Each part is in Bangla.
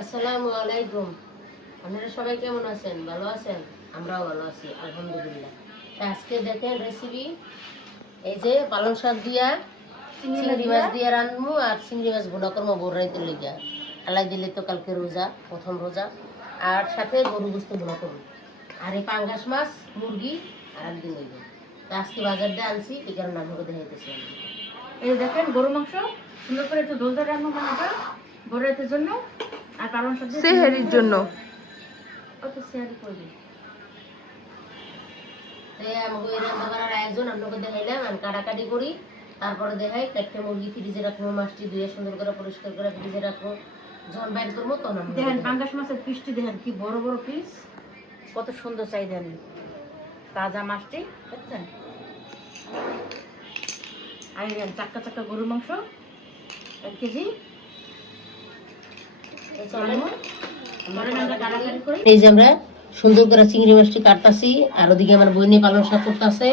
আসসালামু আলাইকুম। আপনারা সবাই কেমন আছেন? ভালো আছেন? আমরাও ভালো আছি আলহামদুলিল্লাহ। আজকে দেখেন রেসিপি, এই যে পালং শাক দিয়া চিংড়ি মাছ দিয়ে রান্নু আর চিংড়ি মাছ ভুনা করবো বড়াইতে লেগে। আলাই দিলে তো কালকে রোজা, প্রথম রোজা। আর সাথে গরু গোস্ত ভুনা করবো। আর এই পাঙ্গাস মাছ মুরগি আর একদিন হইব। আজকে বাজার দিয়ে আনছি, এই কারণে আমাকে দেখাইতেছি। এই দেখেন গরু মাংস সুন্দর করে একটু ঝোলদার রান্না বানাটা বড়াইতের জন্য আর পালং শাক দিয়ে সেহেরির জন্য। অত সেহারি করবি। আমাকে এই রান্না করার আয়োজন আপনাকে দেখাইলাম, আমি কাটাকাটি করি, তারপরে দেখাই কাটতে মুরগি ফ্রিজে রাখবো, মাছটি ধুয়ে সুন্দর করে পরিষ্কার করে ফ্রিজে রাখবো, যখন বাইর করবো তখন আমি দেখেন পাঙ্গাস মাছের পিসটি দেখেন কি বড় বড় পিস, কত সুন্দর চাই দেন তাজা মাছটি দেখছেন। আর এই চাক্কা চাক্কা গরুর মাংস 1 কেজি। এই যে আমরা সুন্দর করে চিংড়ি মাছটি কাটতাছি, আর ওদিকে আমার বইনে পালং শাক করতেছে,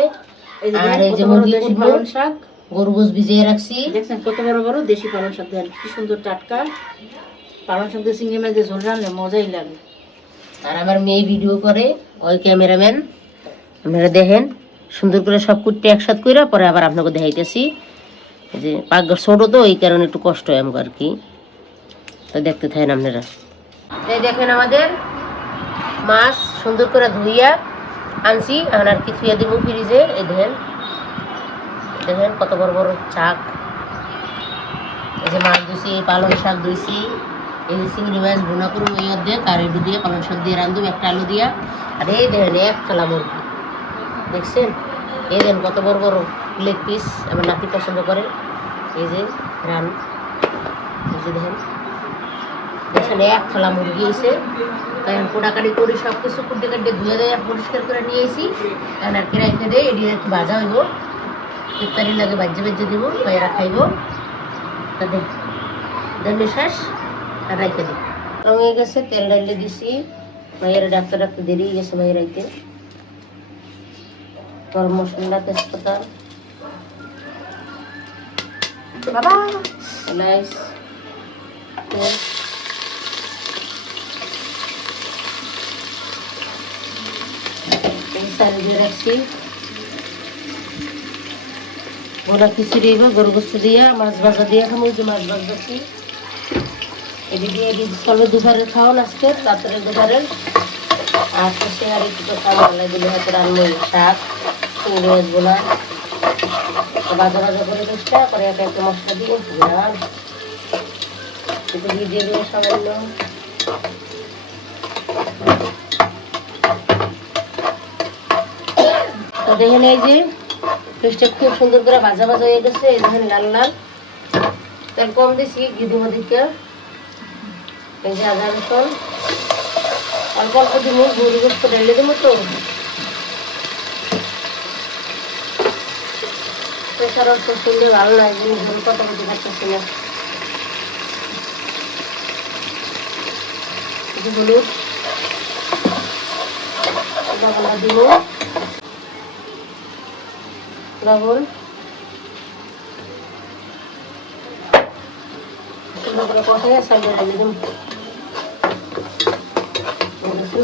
আর এই যে মুরগি পালং শাক গরু গোস ভিজিয়ে রাখছি। দেখছেন কত বড় বড় দেশি পালং শাক, দেখেন কি সুন্দর টাটকা পালং শাক দিয়ে চিংড়ি মাছ দিয়ে ঝোল রান্নলে মজাই লাগে। আর আমার মেয়ে ভিডিও করে, ওই ক্যামেরাম্যান। আপনারা দেখেন সুন্দর করে সব কুটতে একসাথে করে পরে আবার আপনাকে দেখাইতেছি। এই যে পাকঘর ছোট তো, এই কারণে একটু কষ্ট হয় আমাকে আর কি। তো দেখতে থাকেন আপনারা। এই দেখেন আমাদের মাছ সুন্দর করে ধুইয়া আনছি, আর কি থুইয়া দিব ফ্রিজে। এই দেখেন দেখেন কত বড় বড় শাক। এই যে মাছ ধুইছি, পালং শাক ধুইছি, এই যে চিংড়ি মাছ ভুনা করবো এই অর্ধেক, আর একটু দিয়ে পালং শাক দিয়ে রান্ধব একটা আলু দিয়া। আর এই দেখেন এক থালা মুরগি দেখছেন, এই দেখেন কত বড় বড় লেগ পিস, আমার নাতি পছন্দ করে। এই যে রান, এই যে দেখেন দেখছেন এক থালা মুরগি হয়েছে। তাই পোড়াকাটি করি সব কিছু কুটে কাটে ধুয়ে দেয় পরিষ্কার করে নিয়ে এসি, কারণ আর কি রেখে দেয়, এটি একটু ভাজা হইব, ইফতারি লাগে বাজ্যে বাজ্যে দিব, ভাইয়েরা খাইব। তাদের শেষ আর রেখে দিই। রঙে গেছে, তেল ডাইলে দিছি, ভাইয়েরা ডাক্তার ডাক্তার দেরি গেছে ভাইয়ের রাইতে। গরম মশলা, তেজপাতা, বাবা এলাচ, তেল, চাল দিয়ে রাখছি। ওরা খিচুড়ি গরু গোস্ত দিয়ে মাছ ভাজা দিয়ে এখন ওই যে মাছ ভাজছি এটি দিয়ে চলো দুপুরের খাওয়ান আজকে, রাত্রে দুপুরের। আর সে আর একটু খাওয়া দিলে হয়তো রান্না শাক চিংড়ি মাছগুলা ভাজা ভাজা করে চেষ্টা করে একটা একটা মশলা দিয়ে আর একটু দিয়ে দেবো সামান্য। তো দেখেন এই যে পেস্টটা খুব সুন্দর করে ভাজা ভাজা হয়ে গেছে, এই দেখেন লাল লাল। তেল কম দিছি, ঘি দিব দিকে। এই যে আদা রসুন অল্প অল্প দিব, গরু গোস্ত ঢেলে দেবো তো। প্রেশার অল্প শুনলে ভালো লাগে, ঘুরে কথা বলতে থাকতেছি না। হলুদ দিব, লবণ সুন্দর করে কষাই সাইডে ঢেলে দেব।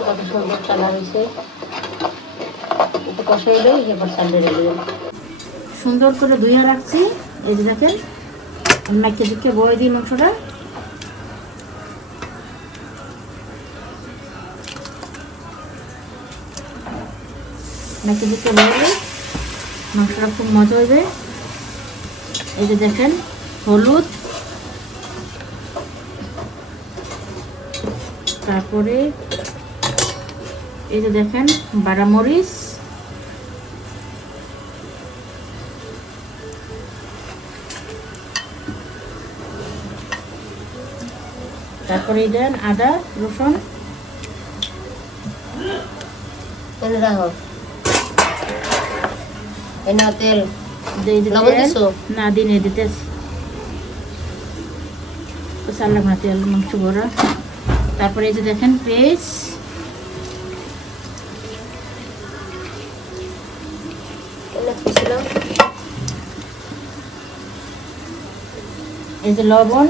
কত সুন্দর কালার হয়েছে, একটু কষাইলেই এবার সাইডে ঢেলে দেব। সুন্দর করে ধুইয়া রাখছি। এই যে দেখেন মাইকে দিকে বয়ে দিই মাংসটা। মাইকে দিকে বয়ে দিই, মাংসটা খুব মজা হইবে। এই যে দেখেন হলুদ, তারপরে এই যে দেখেন বাড়া মরিচ, তারপরে এই দেন আদা রসুন। তেল রাখো, এই না তেল লবণ দিছো না দিনে দিতেছি সারলাম না তেল মাংস ভরা। তারপরে এই যে দেখেন পেস্ট, এই যে লবণ,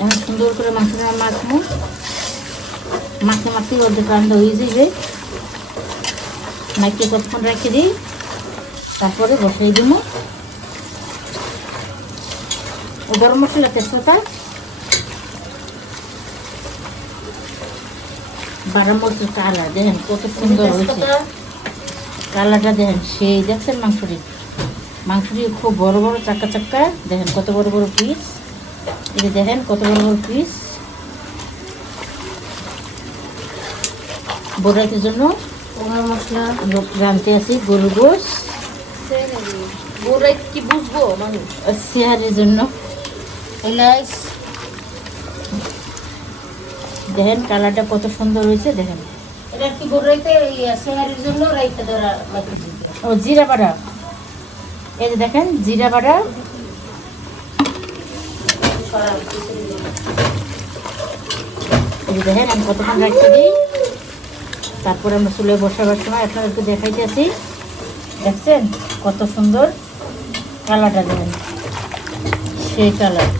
এখন সুন্দর করে মাংসটা মাখবো, মাখতে মাখতে অর্ধেক রান্না হয়ে যাবে। মাইকে কতক্ষণ রেখে দিই, তারপরে বসাই দিব ও গরম মশলা, তেজপাতা, বাদাম মরিচের কালার দেখেন কত সুন্দর হয়েছে। কালারটা দেখেন সেই, দেখছেন মাংসটি খুব বড় বড় চাক্কা চাক্কা, দেখেন কত বড় বড় পিস। এই দেখেন কত বড় বড় পিস। বোরাইতের জন্য মশলা রাঁধতে আছি গরুর গোশ, বোরাই কি বুঝবো মানুষ, সিহারের জন্য এলাইচ। দেখেন কালারটা কত সুন্দর হয়েছে। দেখেন এটা কি বোরাইতে সেহারির জন্য রাইতে ধরা ও জিরা বাটা, এই যে দেখেন জিরা বাটা। এই যে দেখেন আমি কতক্ষণ রাখতে দিই, তারপরে আমরা চুলে বসাবার সময় আপনারা একটু দেখাইতে আছি। দেখছেন কত সুন্দর কালারটা, দেখেন সেই কালার।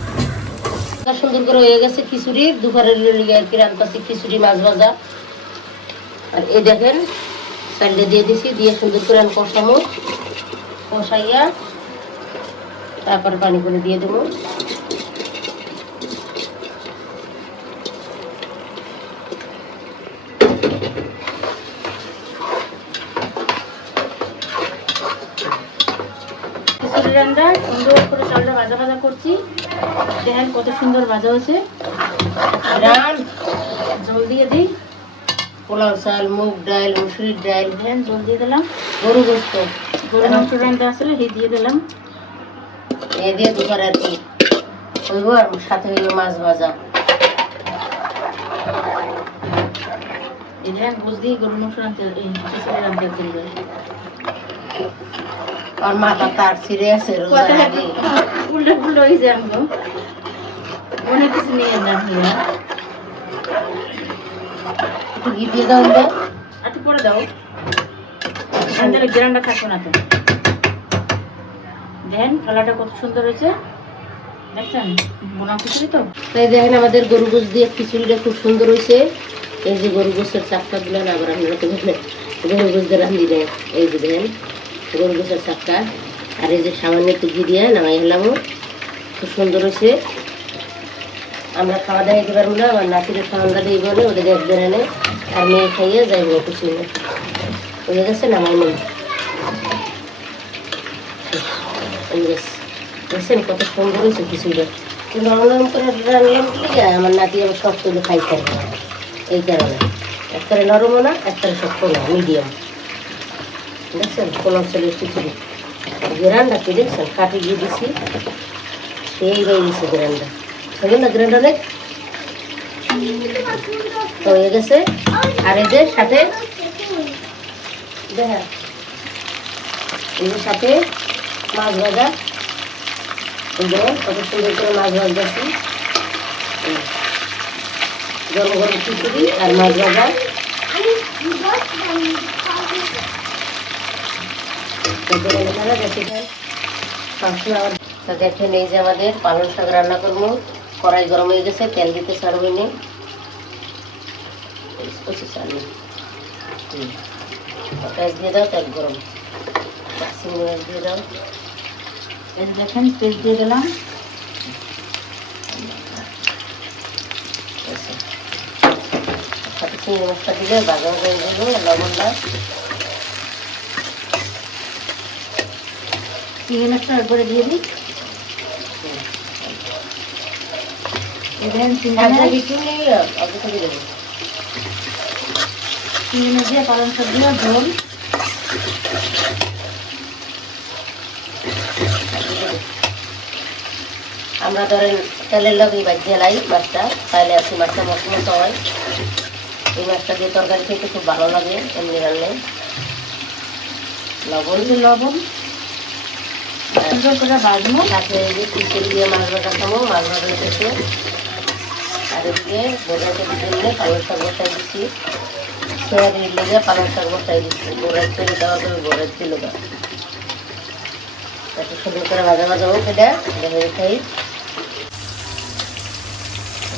সুন্দর করে হয়ে গেছে খিচুড়ি। দুপুরের লিগে আর কি রান্তাছি খিচুড়ি মাছ ভাজা। আর এই দেখেন চালটা দিয়ে দিছি, দিয়ে সুন্দর করে আমি কষাবো, কষাইয়া তারপরে পানি করে দিয়ে দেবো। খিচুড়ি রান্না সুন্দর করে চালটা ভাজা ভাজা করছি। দেখেন কত সুন্দর ভাজা হয়েছে। জল দিয়ে দিই, পোলাও চাল, মুগ ডাল, মুসুরির ডাল, দেখেন জল দিয়ে দিলাম। গরু গোস্ত, গরু মাংস রান্না আসলে সেই দিয়ে দিলাম। এ দিয়ে দুপুরে আর কি হইব, আর সাথে হইব মাছ ভাজা। এই দেখেন বুঝ দিয়ে গরু মাংস রান্না, এই খিচুড়ি রান্না করবে। আর মাথা তার ছিঁড়ে আছে উল্টো উল্টো হয়ে যায়, আমি অনেক কিছু নিয়ে না হইয়া। একটু ঘি দিয়ে দাও, একটু পরে দাও, তাহলে গ্রান্ডা থাকবে না তো। দেখেন কালারটা কত সুন্দর হয়েছে, দেখছেন বোনা খিচুড়ি তো। তাই দেখেন আমাদের গরু গোশ দিয়ে খিচুড়িটা খুব সুন্দর হয়েছে। এই যে গরু গোশের চাক্কা দিলেন, আবার আপনারা তো গরু গোশ দিয়ে রান্ধি দেয়। এই যে দেখেন গরু গোশের চাক্কা, আর এই যে সামান্য একটু ঘি দিয়ে নামাই হলাম, খুব সুন্দর হয়েছে। আমরা খাওয়া দাওয়া দিতে পারবো না, আমার নাতিদের খাওয়া দিয়ে বলে ওদের দেখবেন এনে, আর মেয়ে খাইয়ে যাইব খুশি হয়ে গেছে, নামাই নেই। দেখছেন কত সুন্দর হয়েছে খিচুড়িটা, কিন্তু নরম করে রান্নাম কি আমার নাতি আবার শক্ত করে খাইতে হবে, এই কারণে একবারে নরমও না একবারে শক্ত না, মিডিয়াম। দেখছেন পোলাও চালের খিচুড়ি গ্রান্ডা কি দেখছেন, কাটি দিয়ে দিছি, সেই হয়ে গেছে গ্রান্ডা। বুঝলেন না গ্রান্ডা দেখ হয়ে গেছে। আর এদের সাথে দেখা এদের সাথে মাছ ভাজা, কত সুন্দর করে মাছ ভাজছি, গরম গরম খিচুড়ি আর মাছ ভাজা। দেখেন এই যে আমাদের পালং শাক রান্না করবো, কড়াই গরম হয়ে গেছে, তেল দিতে ছাড়বই নি, পেঁয়াজ দিয়ে দাও, তেল গরম, চিংড়ি মাছ দিয়ে দাও। এই দেখেন পেস্ট দিয়ে দিলাম। সাথে চিংড়ি মাছটা দিলে ভাজা ভাজা হয়ে গেল, লবণটা চিংড়ি মাছটা একবারে দিয়ে দিই। দেখেন চিংড়ি মাছ দিয়ে পালং শাক দিয়ে ঝোল। আমরা ধরেন তেলের লগে বাজিয়ে লাই মাছটা, তাহলে আর কি মাছটা মশমতো হয়। এই মাছটা দিয়ে তরকারি খেতে খুব ভালো লাগে এমনি রান্নায়। লবণ লবণ সুন্দর করে বাজবো, সাথে এই যে খিচুড়ি দিয়ে মাছ ভাজা খাবো, মাছ ভাজা খেতে। আর এদিকে বোঝাতে দিলে পালং শাক বসাই দিচ্ছি, সয়াবিন লেগে পালং শাক বসাই দিচ্ছি, বোড়ার তেলে দেওয়া যাবে, বোড়ার তেল দেওয়া একটু সুন্দর করে ভাজা ভাজা হোক, এটা দেখে খাই।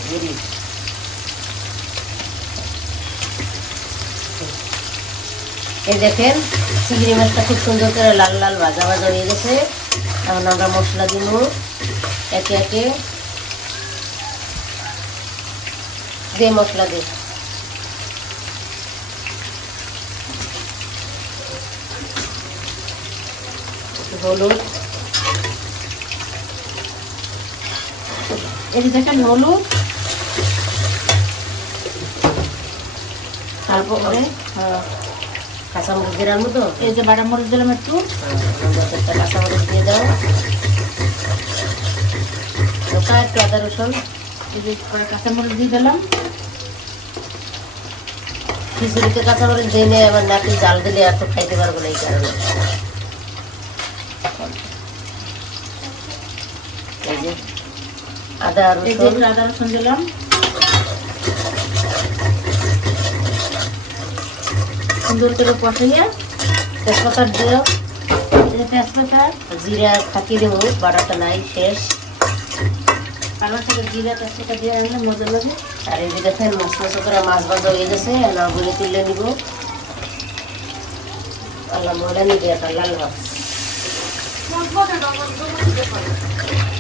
মরিচ। এই দেখেন চিংড়ি মাছটা খুব সুন্দর করে লাল লাল ভাজা ভাজা হয়ে গেছে। এখন আমরা মশলা দিব একে একে, দিয়ে মশলা দিই। হলুদ, এই যে দেখেন হলুদ, তারপরে কাঁচামরিচ দিলাম তো, এই যে বাটা মরিচ দিলাম একটু, কাঁচামরিচ দিয়ে দাও, ওটা একটু আদা রসুন, এই যে কাঁচামরিচ দিয়ে দিলাম। খিচুড়িতে কাঁচামরিচ দিয়ে নেই, আমার নাতি জাল দিলে এত খাইতে পারবো না, এই কারণে। এই যে আদা এই যে রসুন, আদা রসুন দিলাম, সুন্দর করে কষাইয়া তেজপাতা দিও, তেজপাতা, জিরা থাকিয়ে দেবো, বাটাটা নাই শেষ। কালোর সাথে জিরা তেজপাতা দিয়ে রাখলে মজা লাগে। আর এই যে দেখেন মশলা করে মাছ ভাজা হয়ে গেছে, নাগুলি তুলে নিব। আল্লাহ ময়লা নিয়ে দিয়ে একটা লাল ভাত।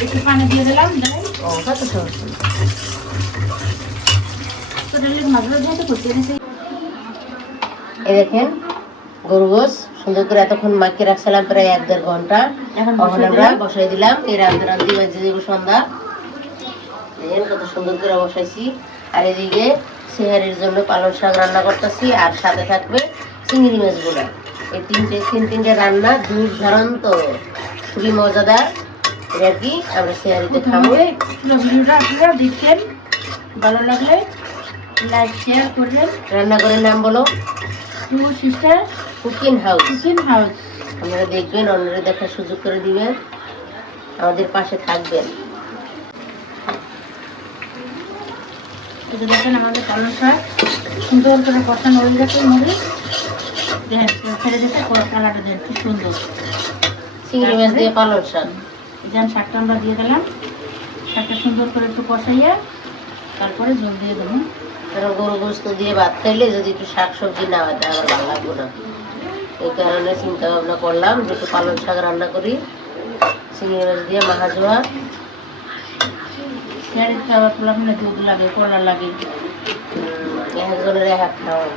একটু পানি দিয়ে দিলাম, ও কত সমস্যা। তো ডালের মাছগুলো দিয়ে তো কষিয়ে নিয়েছি। এই দেখেন গরু গোস সুন্দর করে এতক্ষণ মাখিয়ে রাখছিলাম প্রায় 1-1.5 ঘন্টা। এখন এখন আমরা বসাই দিলাম। এই রান্ধতে রান্ধতে বাজে দেবো সন্ধ্যা। দেখেন কত সুন্দর করে বসাইছি। আর এদিকে সেহারির জন্য পালং শাক রান্না করতেছি, আর সাথে থাকবে চিংড়ি মাছগুলো। এই তিনটে রান্না দুর্দান্ত, খুবই মজাদার। এটা আর কি আমরা সেহারিতে খাবো। পুরো ভিডিওটা আপনারা দেখছেন, ভালো লাগলে লাইক শেয়ার করবেন। রান্নাঘরের নাম বলো, two sister cooking house. Kitchen house. আপনারা দেখবেন, অন্যরা দেখার সুযোগ করে দিবেন, আমাদের পাশে থাকবেন। এই যে দেখেন আমাদের পালং শাক সুন্দর করে কষানো হয়ে গেছে, মরিচ দেখেন ছেড়ে দিতে কালারটা দেন খুব সুন্দর। চিংড়ি মাছ দিয়ে পালং শাক। যেন শাকটা আমরা দিয়ে দিলাম, শাকটা সুন্দর করে একটু কষাইয়া তারপরে জল দিয়ে দেবো। কারণ গরু গোস্ত দিয়ে ভাত খাইলে যদি একটু শাক সবজি না হয় তাহলে আমার ভালো লাগবে না। এই কারণে চিন্তা ভাবনা করলাম যে একটু পালং শাক রান্না করি, চিংড়ি মাছ দিয়ে মাহাজোয়া। ক্যারেট খাবার পোলা মানে দুধ লাগে, কলা লাগে। একজনের এক খাওয়া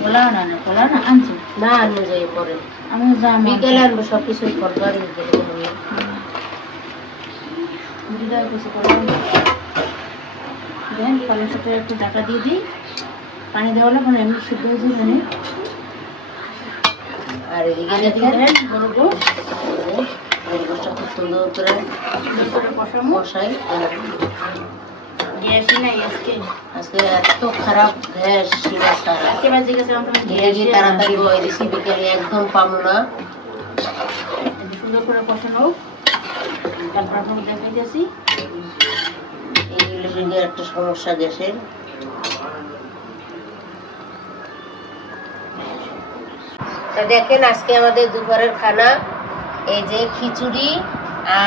পোলাও না, না পোলাও না আনছি, না আনবো যাই পরে, আমিও যা বিকেলে আনবো সব কিছুই করবারই। দেন পালং শাকটা একটু ঢাকা দিয়ে দিই, পানি দেওয়া হলে মানে এমনি সিদ্ধ হয়ে যাবে না। আর এদিকে দেখেন গরু গোস্ত খুব সুন্দর করে কষাই। গ্যাসই নাই আজকে, আজকে এত খারাপ গ্যাস, শিরা সারা আজকে বাজে গেছে আমার গ্যাসই তাড়াতাড়ি বয়ে দিছি, বিকেলে একদম পাবো না। সুন্দর করে কষানো হোক, তারপর আপনাকে দেখাই দিয়েছি। এইগুলো কিন্তু একটা সমস্যা গ্যাসের। তা দেখেন আজকে আমাদের দুপুরের খানা, এই যে খিচুড়ি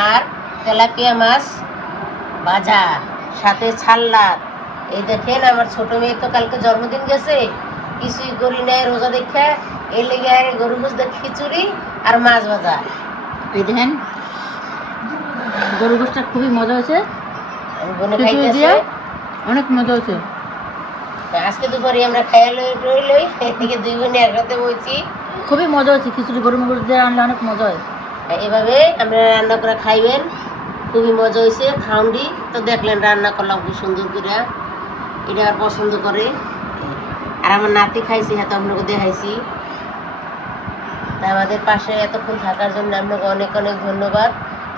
আর তেলাপিয়া মাছ ভাজা, সাথে ছাল্লাদ। এই দেখেন আমার ছোট মেয়ে তো কালকে জন্মদিন গেছে, কিছুই করি নাই রোজা দেখে, এই লেগে গরু গোস্ত খিচুড়ি আর মাছ ভাজা। এই দেখেন গরু গোশটা খুবই মজা হয়েছে, বোনে খাইতেছে, অনেক মজা হয়েছে। আজকে দুপুরে আমরা খাইয়া লই এদিকে দুই বোনে একসাথে বলছি। খুবই মজা হয়েছে, খিচুড়ি গরু গোশ দিয়ে রান্না অনেক মজা হয়। এভাবে আমরা রান্না করে খাইবেন, খুবই মজা হয়েছে। খাউন্ডি তো দেখলেন রান্না করলাম খুব সুন্দর করে, এটা আর পছন্দ করে। আর আমার নাতি খাইছি, হ্যাঁ তো আপনাকে দেখাইছি। তা আমাদের পাশে এতক্ষণ থাকার জন্য আপনাকে অনেক অনেক ধন্যবাদ।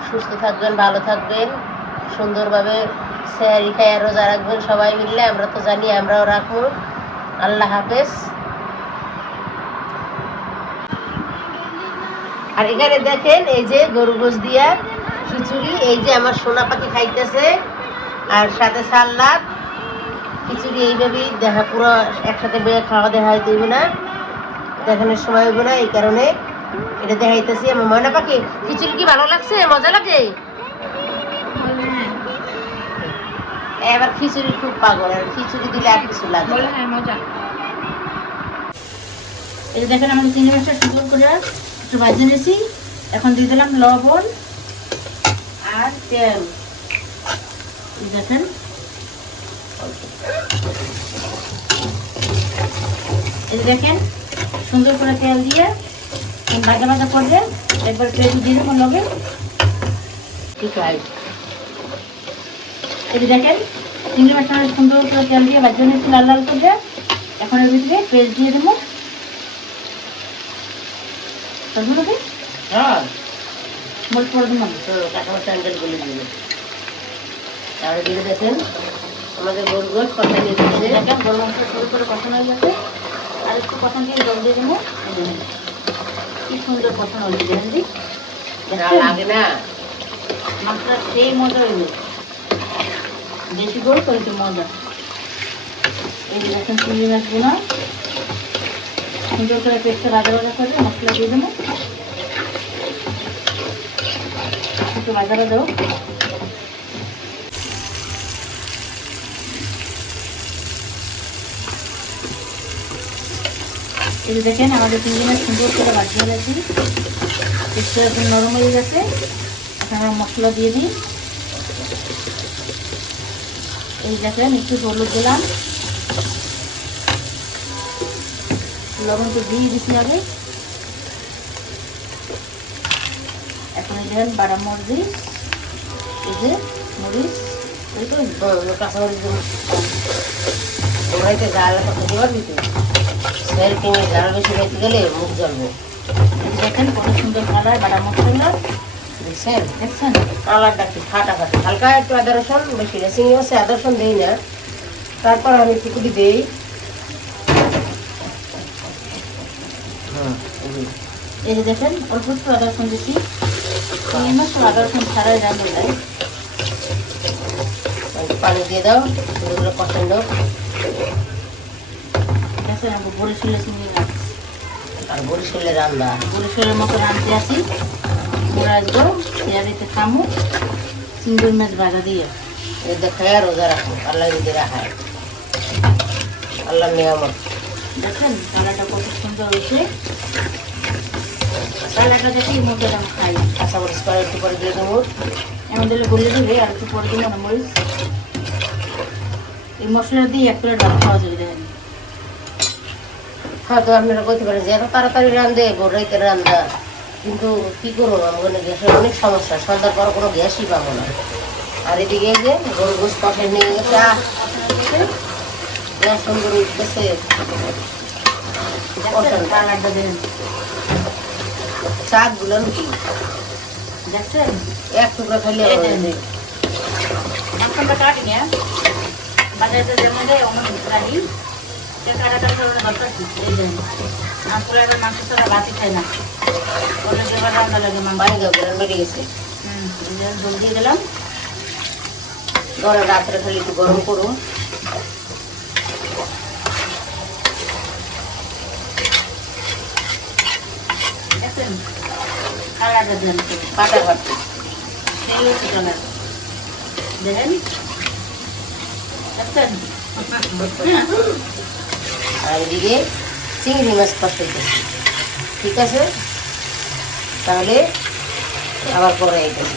সুস্থ থাকবেন, ভালো থাকবেন, সুন্দরভাবে সেহারি খাইয়া রোজা রাখবেন সবাই মিললে। আমরা তো জানি, আমরাও রাখবো। আল্লাহ হাফেজ। আর এখানে দেখেন এই যে গরু গোশ দিয়া খিচুড়ি, এই যে আমার সোনা পাখি খাইতেছে, আর সাথে সালাদ খিচুড়ি। এইভাবেই দেখা পুরো একসাথে বেয়ে খাওয়া দেখা হইতে না, দেখানোর সময় হইব না, এই কারণে এটা দেখাইতেছি। আমার ময়না পাখি খিচুড়ি কি ভালো লাগছে, মজা লাগে? এবার খিচুড়ি খুব পাগল, আর খিচুড়ি দিলে আর কিছু লাগে না। হ্যাঁ মজা। এই যে দেখেন আমাদের চিংড়ি মাছটা সুন্দর করে একটু ভাজে নিয়েছি। এখন দিয়ে দিলাম লবণ আর তেল। এই দেখেন এই যে দেখেন সুন্দর করে তেল দিয়ে ভাজা ভাজা করবে। একবার পেঁয়াজ দিয়ে দেবো লগে। ঠিক আছে। এই যে দেখেন চিংড়ি মাছটা সুন্দর করে তেল দিয়ে ভাজা নিয়েছি লাল লাল করে। এখন এর ভিতরে পেঁয়াজ দিয়ে দেবো। তারপর হবে হ্যাঁ, মরিচ পরে দিলাম। কাঁচামরিচ স্যান্ডেল বলে দিবে। তাহলে দিলে দেখেন আমাদের গরু গোশ কথা নিয়ে দিচ্ছে। দেখেন গরম মশলা সুন্দর করে কষানো হয়ে গেছে। আর একটু কষান দিয়ে জল দিয়ে দেবো। কি সুন্দর কষানো হয়ে গেছে দিদি। লাগে না, মাছটা সেই মজা হইবে। বেশি গরু তো একটু মজা। এই যে দেখেন চিংড়ি মাছগুলো সুন্দর করে পেস্টটা ভাজা ভাজা করে মশলা দিয়ে দেবো। একটু ভাজা ভাজা হোক। এই যে দেখেন আমাদের চিংড়ি মাছ সুন্দর করে ভাজা হয়ে গেছে। পেস্টটা একদম নরম হয়ে গেছে। এখন আমরা মশলা দিয়ে দিই। এই দেখেন একটু হলুদ দিলাম, লবণ তো দিয়ে দিচ্ছি আগে। এখন এই দেখেন বাদাম মরিচ, এই যে মরিচ, এই তো কাঁচামরিচ ওরাই তো জাল কথা দেওয়ার ভিতরে সেল কিনে জাল বেশি খেতে গেলে মুখ জ্বলবো। এই দেখেন কত সুন্দর কালার বাদাম মশলা দেখছেন দেখছেন। কালারটা একটু ফাটাফাটি, হালকা একটু আদা রসুন, বেশি না। চিংড়ি মাছে আদা রসুন দিই না, তারপর আমি একটু কুটি দিই। এই যে দেখেন অল্প একটু আদা রসুন দিচ্ছি। চিংড়ি মাছ আদা রসুন ছাড়াই রান্না যায়। পানি দিয়ে দাও, এগুলো পছন্দ। দেখছেন আমি বরিশালের চিংড়ি মাছ, আর বরিশালের রান্না বরিশালের মতো রাঁধতে আসি। ঘুরে আসবো পেঁয়াজিতে খামু চিংড়ি মাছ ভাজা দিয়ে। এই দেখায় রোজা রাখো, আল্লাহ যদি রাখায়, আল্লাহ নিয়ামত। দেখেন কালারটা কত সুন্দর হয়েছে। কালারটা দেখেই মুখে দাম খাই। কাঁচামরিচ করে একটু করে দিয়ে দেবো। এমন দিলে গলিয়ে দেবে আর একটু পরে দিলে মরিচ। এই মশলা দিয়ে এক প্লেট ভাত খাওয়া যাবে। দেখেন হয়তো আপনারা বলতে পারেন যে এত তাড়াতাড়ি রান্ধে, ভোর রাইতে রান্ধা, কিন্তু কি করবো আমাদের গ্যাসের অনেক সমস্যা, সন্ধ্যার পর কোনো গ্যাসই পাবো না। আর এদিকে যে গরু গোস কষে নিয়ে গেছে, সুন্দর উঠতেছে। কালারটা দেখেন, শাক গুলো কি দেখছেন এক টুকরা খাইলে মাংসটা কাটি না বাজারে যেমন দেয় অমন কাটি। কাটাটা দরকার কি এই দেন আসলে এবার মাংস ছাড়া ভাতই খায় না। অনেক এবার রান্না লাগে মাংস। বাড়ি যাবে বেড়ে গেছে। জল দিয়ে দিলাম। গরম রাত্রে খালি একটু গরম করুন। দেখছেন কালারটা দেন কাটা কাটতে সেই হচ্ছে কালার। দেখেন দেখছেন। আর এদিকে চিংড়ি মাছ কষাইতেছি। ঠিক আছে, তাহলে আবার পরে আইতেছি।